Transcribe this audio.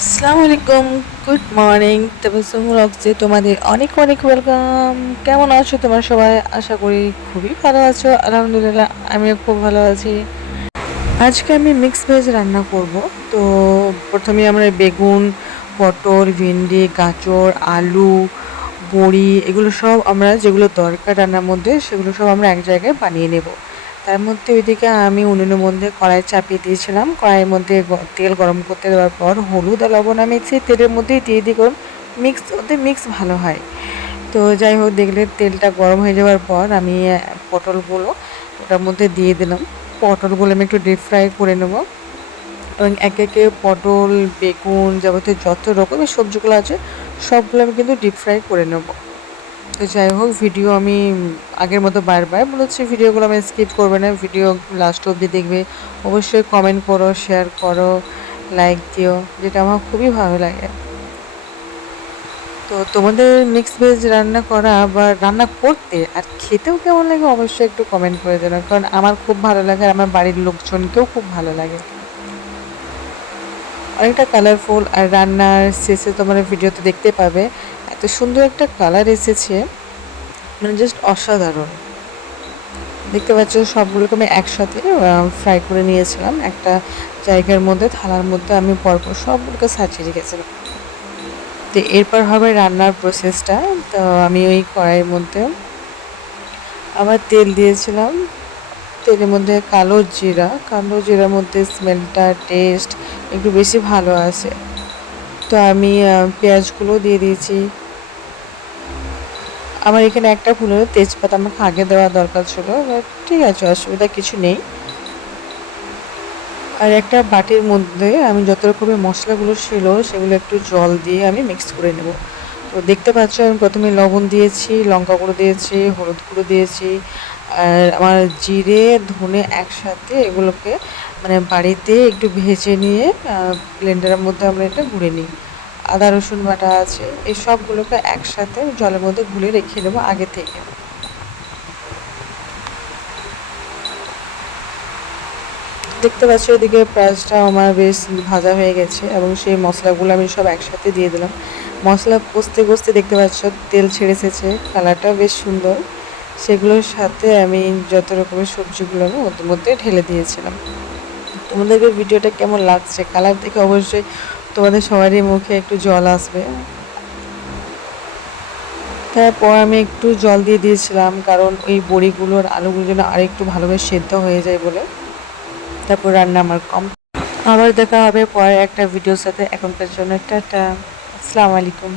আসসালামু আলাইকুম, good morning. Tabassum ব্লগসে তোমাদের অনেক অনেক ওয়েলকাম। কেমন আছো তোমরা সবাই? আশা করি খুবই ভালো আছো। আলহামদুলিল্লাহ, আমিও খুব ভালো আছি। আজকে আমি মিক্স ভেজ রান্না করব। তো প্রথমে আমরা বেগুন, পটল, ভেন্ডি, গাজর, আলু, বড়ি এগুলো সব আমরা যেগুলো দরকার রান্নার মধ্যে সেগুলো সব আমরা এক জায়গায় বানিয়ে নেব। তার মধ্যে ওইদিকে আমি উনুনের মধ্যে কড়াই চাপিয়ে দিয়েছিলাম। কড়াইয়ের মধ্যে তেল গরম করতে দেওয়ার পর হলুদ আর লবণ আমি সেই তেলের মধ্যেই দিয়ে দিই, কারণ ওতে মিক্স ভালো হয়। তো যাই হোক, দেখলে তেলটা গরম হয়ে যাওয়ার পর আমি পটলগুলো ওটার মধ্যে দিয়ে দিলাম। পটলগুলো আমি একটু ডিপ ফ্রাই করে নেব, এবং একে একে পটল, বেগুন, যাবতীয় যত রকমের সবজিগুলো আছে সবগুলো আমি কিন্তু ডিপ ফ্রাই করে নেব। তো যাই হোক, ভিডিও আমি আগের মতো বারবার বলেছি, ভিডিওগুলো আমি স্কিপ করবে না, ভিডিও লাস্ট অবধি দেখবে। অবশ্যই কমেন্ট করো, শেয়ার করো, লাইক দিও, যেটা আমার খুবই ভালো লাগে। তো তোমাদের মিক্স ভেজ রান্না করা বা রান্না করতে আর খেতেও কেমন লাগে অবশ্যই একটু কমেন্ট করে দেবে, কারণ আমার খুব ভালো লাগে আর আমার বাড়ির লোকজনকেও খুব ভালো লাগে। অনেকটা কালারফুল, আর রান্নার শেষে তোমরা ভিডিওতে দেখতে পাবে এত সুন্দর একটা কালার এসেছে, মানে জাস্ট অসাধারণ। দেখতে পাচ্ছ সবগুলোকে আমি একসাথে ফ্রাই করে নিয়েছিলাম একটা জায়গার মধ্যে, থালার মধ্যে আমি পরপর সবগুলোকে সাজিয়ে রেখেছিলাম। তো এরপর হবে রান্নার প্রসেসটা। তো আমি ওই কড়াইয়ের মধ্যে আবার তেল দিয়েছিলাম। তেলের মধ্যে কালো জিরার মধ্যে স্মেলটা, টেস্ট একটু বেশি ভালো আসে। তো আমি পেঁয়াজগুলো দিয়ে দিয়েছি। আমার এখানে একটা ভুল হলো, তেজপাতা আমাকে আগে দেওয়া দরকার ছিল, বাট ঠিক আছে, অসুবিধা কিছু নেই। আর একটা বাটির মধ্যে আমি যত রকমের মশলাগুলো ছিল সেগুলো একটু জল দিয়ে আমি মিক্স করে নেব। তো দেখতে পাচ্ছ আমি প্রথমে লবণ দিয়েছি, লঙ্কা গুঁড়ো দিয়েছি, হলুদ গুঁড়ো দিয়েছি, আর আমার জিরে ধনে একসাথে এগুলোকে মানে বাড়িতে একটু ভেজে নিয়ে ব্লেন্ডারের মধ্যে আমরা এটা গুঁড়ে নিই। আদা রসুন বাটা আছে, এই সবগুলোকে একসাথে জলের মধ্যে গুলে রেখে নেবো আগে থেকে। দেখতে পাচ্ছি ওদিকে পেঁয়াজটা আমার বেশ ভাজা হয়ে গেছে, এবং সেই মশলাগুলো আমি সব একসাথে দিয়ে দিলাম। মশলা কষতে কষতে দেখতে পাচ্ছ তেল ছেড়ে এসেছে, কালারটাও বেশ সুন্দর। সেগুলোর সাথে আমি যত রকমের সবজিগুলো আমি ওর মধ্যে ঢেলে দিয়েছিলাম। তোমাদেরকে ভিডিওটা কেমন লাগছে? কালার দেখে অবশ্যই তোমাদের সবারই মুখে একটু জল আসবে। তারপর আমি একটু জল দিয়ে দিয়েছিলাম, কারণ ওই বড়িগুলোর আলুগুলো যেন আরেকটু ভালোভাবে সেদ্ধ হয়ে যায় বলে। তারপর রান্না আমার কম। আবার দেখা হবে পরে একটা ভিডিওর সাথে। এখনকার জন্য টাটা, আসসালামু আলাইকুম।